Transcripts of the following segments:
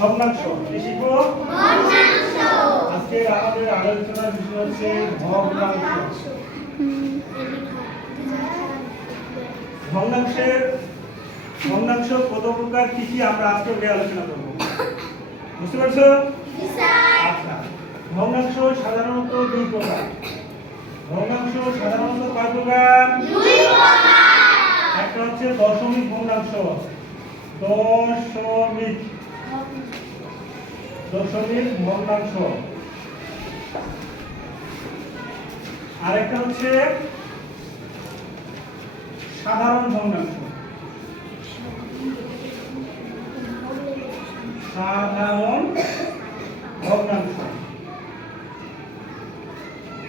ভগ্নাংশ। কি শিখবো? ভগ্নাংশ। আজকে আমাদের আলোচনার বিষয় হচ্ছে ভগ্নাংশ। ভগ্নাংশ কত প্রকার, কি কি আমরা আজকে আলোচনা করব। বুঝতে পারছো? আচ্ছা, ভগ্নাংশ সাধারণত দুই প্রকার। ভগ্নাংশ সাধারণত কয় প্রকার? দুই প্রকার। একটা হচ্ছে দশমিক ভগ্নাংশ, দশমিক ভগ্নাংশ। আরেকটা হচ্ছে সাধারণ ভগ্নাংশ। সাধারণ ভগ্নাংশ।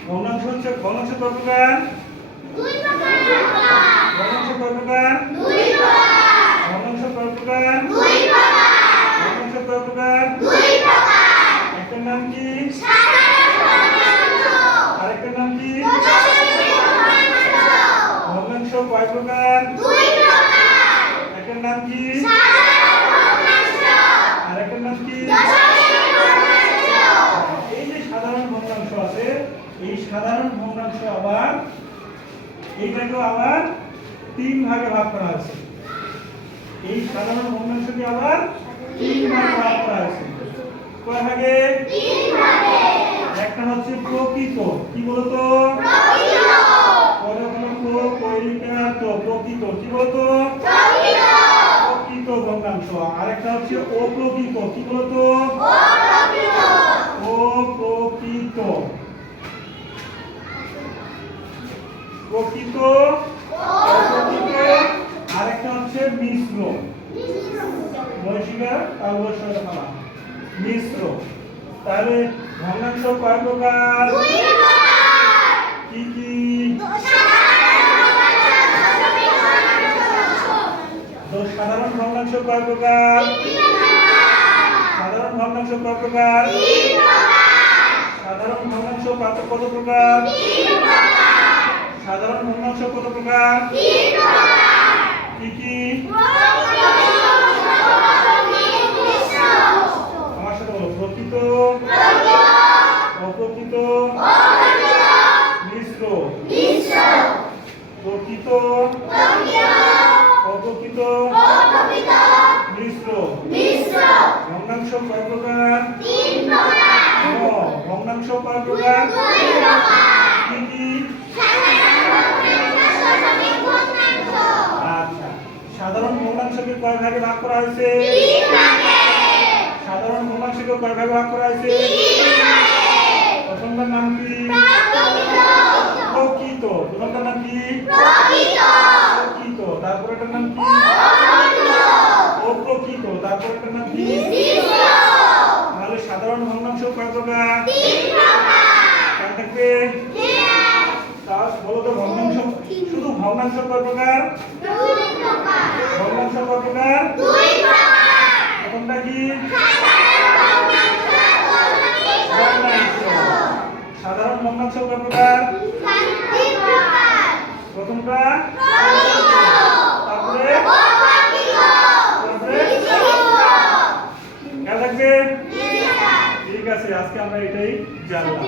ভগ্নাংশ হচ্ছে ভগ্নাংশ কয় প্রকার? দুই প্রকার। ভগ্নাংশ কয় প্রকার? দুই প্রকার। ভগ্নাংশ কয় প্রকার? দুই প্রকার। ভগ্নাংশ কয় প্রকার? দুই প্রকার। একটার নাম কি? সাধারণ ভগ্নাংশ। আরেকটার নাম কি? দশমিক ভগ্নাংশ। ভগ্নাংশ কয় প্রকার? দুই প্রকার। একটার নাম কি? সাধারণ ভগ্নাংশ। আরেকটার নাম কি? দশমিক ভগ্নাংশ। এই যে সাধারণ ভগ্নাংশ আছে, এই সাধারণ ভগ্নাংশ আবার এইটাকে আবার তিন ভাগে ভাগ করা আছে। এই সাধারণ ভগ্নাংশকে আবার তিন ভাগে ভাগ করা আছে। কয় ভাগে? তিন ভাগে। একটা হচ্ছে প্রকৃত। কি বলতো? প্রকৃত। পরে হলো প্রকৃত। কি বলতো? প্রকৃত। প্রকৃত ভগ্নাংশ। আরেকটা হচ্ছে অপ্রকৃত। কি বলতো? অপ্রকৃত। অপ্রকৃত। প্রকৃত, অপ্রকৃত। আরেকটা হচ্ছে মিশ্র। মিশ্র। তাহলে ভগ্নাংশ কয় প্রকার? দুই প্রকার। কি কি? সাধারণ ভগ্নাংশ কয় প্রকার? সাধারণ ভগ্নাংশ কয় প্রকার? সাধারণ ভগ্নাংশ কত প্রকার? সাধারণ ভগ্নাংশ কত প্রকার? কি কি? আমার সাথে বলো। প্রকৃত, অপ্রকৃত, মিশ্র। প্রকৃত, অপ্রকৃত, মিশ্র। ভগ্নাংশ কয় প্রকার? ভগ্নাংশ কয় প্রকার? কি কি? আচ্ছা, সাধারণ ভগ্নাংশকে কয় ভাগে ভাগ করা হয়েছে? সাধারণ ভগ্নাংশকে কয় ভাগে ভাগ করা হয়েছে? প্রথমটার নাম কি? প্রকৃত। প্রথমটার নাম কি? প্রকৃত। তারপরেটার নাম কি? অপ্রকৃত। তারপরেটার নাম কি? তাহলে সাধারণ ভগ্নাংশ কয় প্রকার? কার থাকবে? তাহলে বলো তো ভগ্নাংশ, শুধু ভগ্নাংশ কয় প্রকার? ভগ্নাংশ কয় প্রকার? প্রথমটা কি? সাধারণ ভগ্নাংশ কয় প্রকার? প্রথমটা, তারপরে খেয়াল রাখবে। ঠিক আছে, আজকে আমরা এটাই জানলাম।